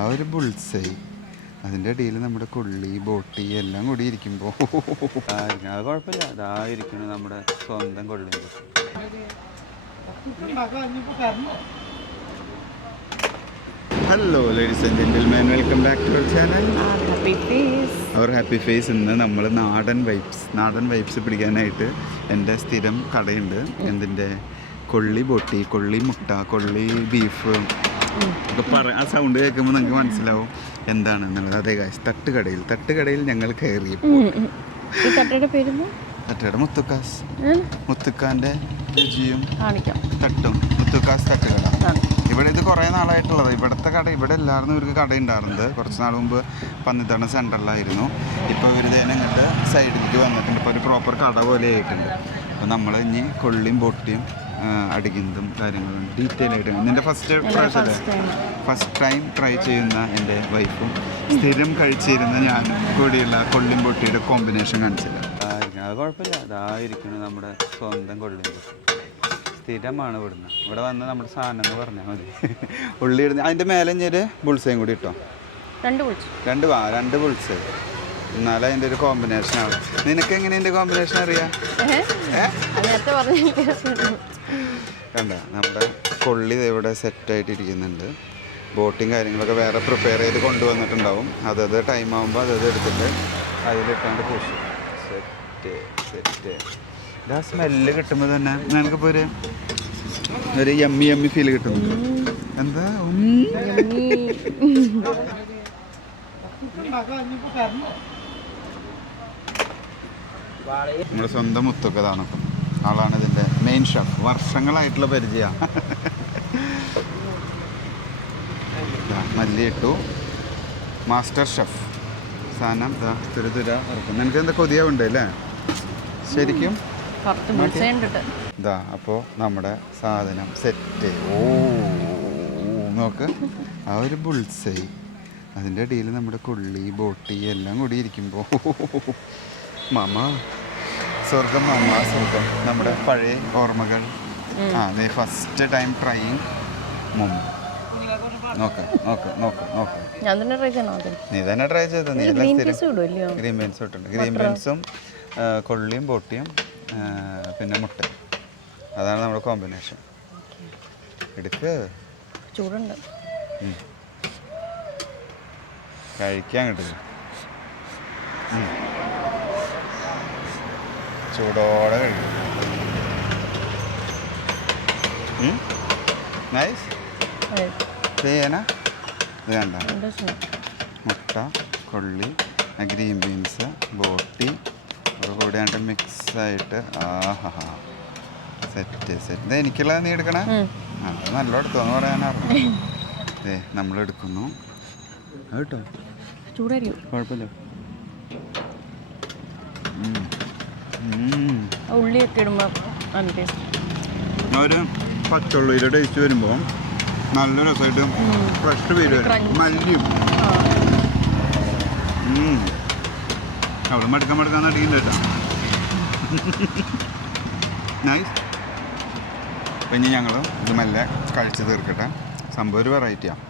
ആ ഒരു ബുൾസൈ അതിൻ്റെ ഇടയിൽ നമ്മുടെ കൊള്ളി ബോട്ടി എല്ലാം കൂടി ഇരിക്കുമ്പോൾ അത് കുഴപ്പമില്ല. അതായിരിക്കണം നമ്മുടെ സ്വന്തം കൊള്ളി. Hello ladies and gentleman, welcome back to our channel our happy face. ഇന്ന് നമ്മൾ നാടൻ വൈബ്സ് പിടിക്കാനായിട്ട് എൻ്റെ സ്ഥിരം കടയുണ്ട്. എന്തിൻ്റെ കൊള്ളി ബോട്ടി, കൊള്ളി മുട്ട, കൊള്ളി ബീഫ് ഒക്കെ ആ സൗണ്ട് കേൾക്കുമ്പോൾ നിങ്ങൾക്ക് മനസ്സിലാവും എന്താണെന്നുള്ളത്. അതേ കാശ് തട്ടുകടയിൽ ഞങ്ങൾ കയറിയപ്പോൾ തട്ടുകട മുത്തുക്കാൻ്റെ രുചിയും തട്ടും മുത്തുക്കാസ് തട്ടുകട. ഇവിടെ ഇത് കുറേ നാളായിട്ടുള്ളത്. ഇവിടുത്തെ കട ഇവിടെ എല്ലാവരും ഇവർക്ക് കട ഉണ്ടായിരുന്നത്. കുറച്ച് നാൾ മുമ്പ് പന്നിത്തട സെൻറ്ററിലായിരുന്നു. ഇപ്പോൾ ഇവർ തന്നെ ഇങ്ങോട്ട് സൈഡിലേക്ക് വന്നിട്ടുണ്ട്. ഇപ്പോൾ ഒരു പ്രോപ്പർ കട പോലെ ആയിട്ടുണ്ട്. അപ്പോൾ നമ്മൾ ഇനി കൊള്ളിയും ബോട്ടിയും അടിക്കുന്നതും കാര്യങ്ങളും ഡീറ്റെയിൽ ആയിട്ട് നിൻ്റെ ഫസ്റ്റ് ടൈം ട്രൈ ചെയ്യുന്ന എൻ്റെ വൈഫും സ്ഥിരം കഴിച്ചിരുന്ന ഞാനും കൂടിയുള്ള കൊള്ളിയും ബോട്ടിയുടെ കോമ്പിനേഷൻ കാണിച്ചില്ല. അത് കുഴപ്പമില്ല. അതായിരിക്കണം നമ്മുടെ സ്വന്തം കൊള്ളിയും ബോട്ടി. സ്ഥിരമാണ് ഇവിടെ വന്ന് നമ്മുടെ സാധനം എന്ന് പറഞ്ഞാൽ മതി. ഉള്ളി ഇടുന്ന അതിൻ്റെ മേലെ ഒരു ബുൾസയും കൂടി ഇട്ടോ. രണ്ട് ബുൾസൈ എന്നാലും അതിൻ്റെ ഒരു കോമ്പിനേഷനാണ്. നിനക്ക് എങ്ങനെ എൻ്റെ കോമ്പിനേഷൻ അറിയാം? കണ്ട നമ്മുടെ കൊള്ളി ഇവിടെ സെറ്റായിട്ട് ഇരിക്കുന്നുണ്ട്. ബോട്ടും കാര്യങ്ങളൊക്കെ വേറെ പ്രിപ്പയർ ചെയ്ത് കൊണ്ടുവന്നിട്ടുണ്ടാവും. അതത് ടൈം ആകുമ്പോൾ അതത് എടുത്തിട്ട് അതിലിട്ടാണ്ട് പൂശി സെറ്റ്. ഇതാ സ്മെല്ല് കിട്ടുമ്പോൾ തന്നെ ഞങ്ങൾക്കിപ്പോൾ ഒരു യമ്മി ഫീൽ കിട്ടുന്നുണ്ട്. എന്താ നമ്മുടെ സ്വന്തം മുത്തൊക്കെതാണ്. ആളാണ് ഇതിൻ്റെ മെയിൻ ഷെഫ്. വർഷങ്ങളായിട്ടുള്ള പരിചയമാണ്. മല്ലി ഇട്ടു. മാസ്റ്റർ ഷെഫ് സാധനം തുര ഇറക്കും. നിനക്ക് എന്താ കൊതിയാവുണ്ട് അല്ലേ ശരിക്കും? ഇതാ അപ്പോൾ നമ്മുടെ സാധനം സെറ്റ്. നോക്ക് ആ ഒരു ബുൾസൈ അതിൻ്റെ ഇടയിൽ നമ്മുടെ കൊള്ളി ബോട്ടി എല്ലാം കൂടി ഇരിക്കുമ്പോൾ സ്വർഗം നമ്മുടെ പഴയ ഓർമ്മകൾ. അതെ ഫസ്റ്റ് ടൈം ട്രൈയിങ് മുമ്പ് നോക്ക് നീ തന്നെ ട്രൈ ചെയ്തു. നീ ഗ്രീൻ ബീൻസ് ഇട്ടുണ്ട്. ഗ്രീൻ ബീൻസും കൊള്ളിയും ബോട്ടിയും പിന്നെ മുട്ട. അതാണ് നമ്മുടെ കോമ്പിനേഷൻ. എടുക്ക് ചൂടുണ്ട് കഴിക്കാൻ കിട്ടില്ല. ചൂടോടെ കഴിക്കും. നൈസ് ചെയ്യാനാ. ഇത് കണ്ട മുട്ട, കൊള്ളി, ഗ്രീൻ ബീൻസ്, ബോട്ടി കൂടിയാണ്ട് മിക്സായിട്ട് സെറ്റ്. ഇത് എനിക്കുള്ള നീ എടുക്കണേ? അത് നല്ല എടുത്തോന്ന് പറയാനറിയാം. നമ്മളെടുക്കുന്നു കേട്ടോ. കുഴപ്പമില്ല. ഒരു പച്ചുള്ളിയുടെ ടേസ്റ്റ് വരുമ്പോൾ നല്ല രസമായിട്ട് ഫ്രഷ് പേര് മല്ലിയും അവിടെ മടുക്കാൻ അടിക്കുന്നുണ്ട് കേട്ടോ. നൈസ്. അപ്പം ഇനി ഞങ്ങൾ ഇത് മെല്ലെ കഴിച്ച് തീർക്കട്ടെ. സംഭവം ഒരു വെറൈറ്റിയാണ്.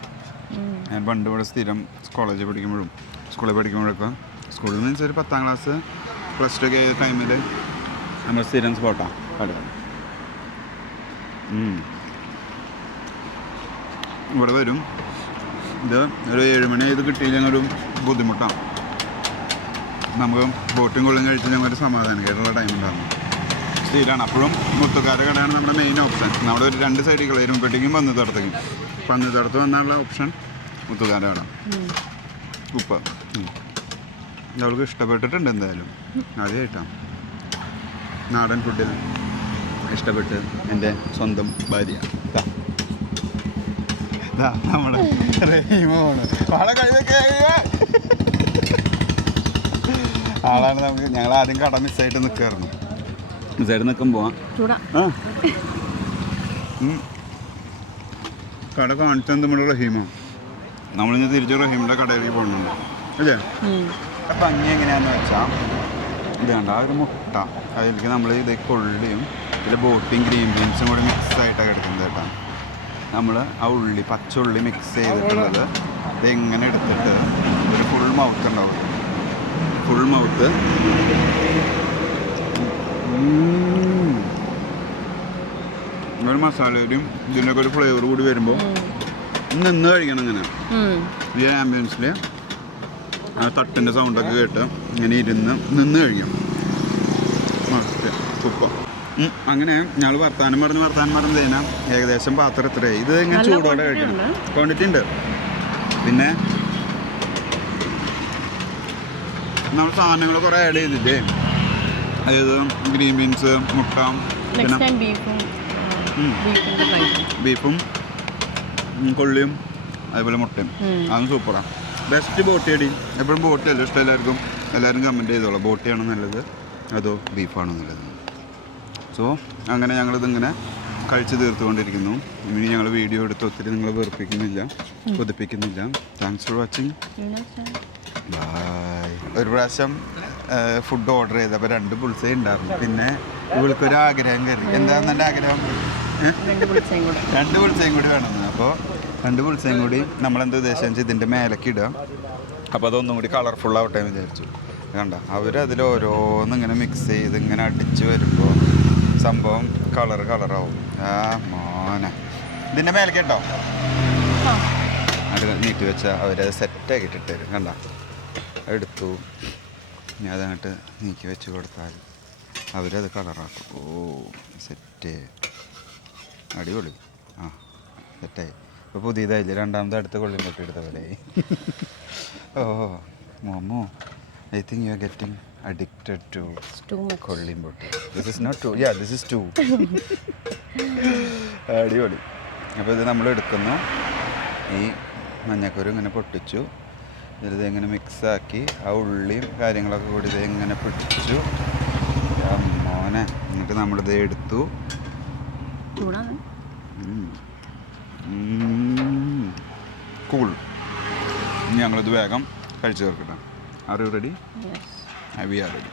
ഞാൻ പണ്ട് ഇവിടെ സ്ഥിരം സ്കൂളിൽ പഠിക്കുമ്പോഴൊക്കെ സ്കൂളിൽ മീൻസ് ഒരു 10ാം ക്ലാസ് +2 ഒക്കെ ചെയ്ത ടൈമിൽ നമ്മൾ സ്ഥിരം സ്പോട്ടാണ് കട. ഇവിടെ വരും. ഇത് ഒരു 7 മണി ഇത് കിട്ടിയില്ലെങ്കിൽ ഒരു ബുദ്ധിമുട്ടാണ്. നമുക്ക് ബോട്ടും കൊള്ളും കഴിച്ച് ഞങ്ങൾ സമാധാനമായിട്ടുള്ള ടൈം ഉണ്ടാകും. സ്ഥിരമാണ്. അപ്പോഴും മുത്തുക്കാരുടെ കടയാണ് നമ്മുടെ മെയിൻ ഓപ്ഷൻ. നമ്മുടെ ഒരു 2 സൈഡിൽ വരുമ്പോഴത്തേക്കും പന്നിത്തടത്ത് വന്നുള്ള ഓപ്ഷൻ മുത്തുക്കാരുടെ കട. ഉപ്പ് അവൾക്ക് ഇഷ്ടപ്പെട്ടിട്ടുണ്ട്. എന്തായാലും ആദ്യമായിട്ടാണ് നാടൻ ഫുഡിൽ ഇഷ്ടപ്പെട്ട് എൻ്റെ സ്വന്തം ഭാര്യ നമ്മുടെ ആളാണ്. നമുക്ക് ഞങ്ങൾ ആദ്യം കട മിസ്സായിട്ട് നിൽക്കുമായിരുന്നു. മിസ്സായിട്ട് നിൽക്കുമ്പോൾ കട കാണിച്ചത് നമ്മുടെ റഹീമോ. നമ്മളിന്ന് തിരിച്ച് റഹീമിൻ്റെ കടയിലേക്ക് പോകുന്നുണ്ട് അല്ലേ? ഭംഗി എങ്ങനെയാണെന്ന് വെച്ചാൽ ഇത് കണ്ട ആ ഒരു മുട്ട അതിലേക്ക് നമ്മൾ ഇത് കൊള്ളിയും ഇതിൽ ബോട്ടിയും ഗ്രീൻ ബീൻസും കൂടി മിക്സായിട്ടാണ് കിടക്കുന്നത് കേട്ടോ. നമ്മൾ ആ പച്ചുള്ളി മിക്സ് ചെയ്തിട്ടുള്ളത് ഇത് എങ്ങനെ എടുത്തിട്ട് ഒരു ഫുൾ മൗത്ത് ഉണ്ടാവും. ഫുൾ മൗത്ത് ഒരു മസാലയും ഇതിൻ്റെയൊക്കെ ഒരു ഫ്ലേവർ കൂടി വരുമ്പോൾ നിന്ന് കഴിക്കണം. ഇങ്ങനെ ഈ ആംബിയൻസിൽ ആ തട്ടിൻ്റെ സൗണ്ടൊക്കെ കേട്ട് ഇങ്ങനെ നിന്ന് കഴിക്കണം. സൂപ്പർ. അങ്ങനെ ഞങ്ങൾ വർത്താനം പറഞ്ഞ് കഴിഞ്ഞാൽ ഏകദേശം പാത്രം എത്രയായി. ഇത് ഇങ്ങനെ ചൂടോടെ കഴിക്കണം. ക്വാണ്ടിറ്റി ഉണ്ട്. പിന്നെ നമ്മൾ സാധനങ്ങൾ കുറേ ആഡ് ചെയ്തില്ലേ, അതായത് ഗ്രീൻ ബീൻസ്, മുട്ട, പിന്നെ ബീഫും കൊള്ളിയും അതേപോലെ മുട്ടയും. അതും സൂപ്പറാണ്. ബെസ്റ്റ് ബോട്ടി അടി. എപ്പോഴും ബോട്ടി അല്ല ഇഷ്ടം എല്ലാവർക്കും. എല്ലാവരും കമൻറ്റ് ചെയ്തോളാം ബോട്ടിയാണോ നല്ലത് അതോ ബീഫാണോ നല്ലത്. സോ അങ്ങനെ ഞങ്ങളിതിങ്ങനെ കഴിച്ച് തീർത്തുകൊണ്ടിരിക്കുന്നു. ഇനി ഞങ്ങൾ വീഡിയോ എടുത്ത് ഒത്തിരി നിങ്ങളെ വെറുപ്പിക്കുന്നില്ല, കൊതിപ്പിക്കുന്നില്ല. Thanks for watching. ബൈ. ഒരു പ്രാവശ്യം ഫുഡ് ഓർഡർ ചെയ്തപ്പോൾ 2 പുൾസേ ഉണ്ടായിരുന്നു. പിന്നെ ഇവൾക്കൊരു ആഗ്രഹം കയറി. എന്താണെന്ന് എൻ്റെ ആഗ്രഹം? 2 പുൾസയും കൂടി വേണമെന്ന്. അപ്പോൾ 2 പുൾസയും കൂടി നമ്മളെന്ത് ഉദ്ദേശിച്ചു വെച്ചാൽ ഇതിൻ്റെ മേലേക്ക് ഇടുക. അപ്പോൾ അതൊന്നും കൂടി കളർഫുൾ ആവട്ടെ എന്ന് വിചാരിച്ചു. കണ്ട അവരതിൽ ഓരോന്നിങ്ങനെ മിക്സ് ചെയ്ത് ഇങ്ങനെ അടിച്ച് വരുമ്പോൾ സംഭവം കളറാവും. ആ മോനെ ഇതിൻ്റെ മേലേക്ക് കേട്ടോ അത് നീട്ടി വെച്ചാൽ അവരത് സെറ്റാക്കിയിട്ട് തരും. കണ്ട എടുത്തു ഞാൻ അതങ്ങോട്ട് നീക്കി വെച്ച് കൊടുത്താൽ അവരത് കളറാക്കും. ഓ സെറ്റ്, അടിപൊളി. ആ സെറ്റായി. ഇപ്പോൾ പുതിയതായില്ലേ, രണ്ടാമത് അടുത്ത കൊള്ളിയും പൊട്ടി എടുത്തവരായി. ഓ momo, I think you are getting addicted to കൊള്ളിയും പൊട്ടി. This is not true. Yeah, this is too. അടിപൊളി. അപ്പോൾ ഇത് നമ്മൾ എടുക്കുന്നു. ഈ മഞ്ഞക്കുരു ഇങ്ങനെ പൊട്ടിച്ചു, ഇത് ഇങ്ങനെ മിക്സാക്കി ആ ഉള്ളിയും കാര്യങ്ങളൊക്കെ കൂടി ഇത് ഇങ്ങനെ പിടിച്ചു. മോനെ എന്നിട്ട് നമ്മളിത് എടുത്തു. കൂൾ. ഇനി ഞങ്ങളിത് വേഗം കഴിച്ചു തീർക്കട്ടെ. Are you ready? Yes. We are ready.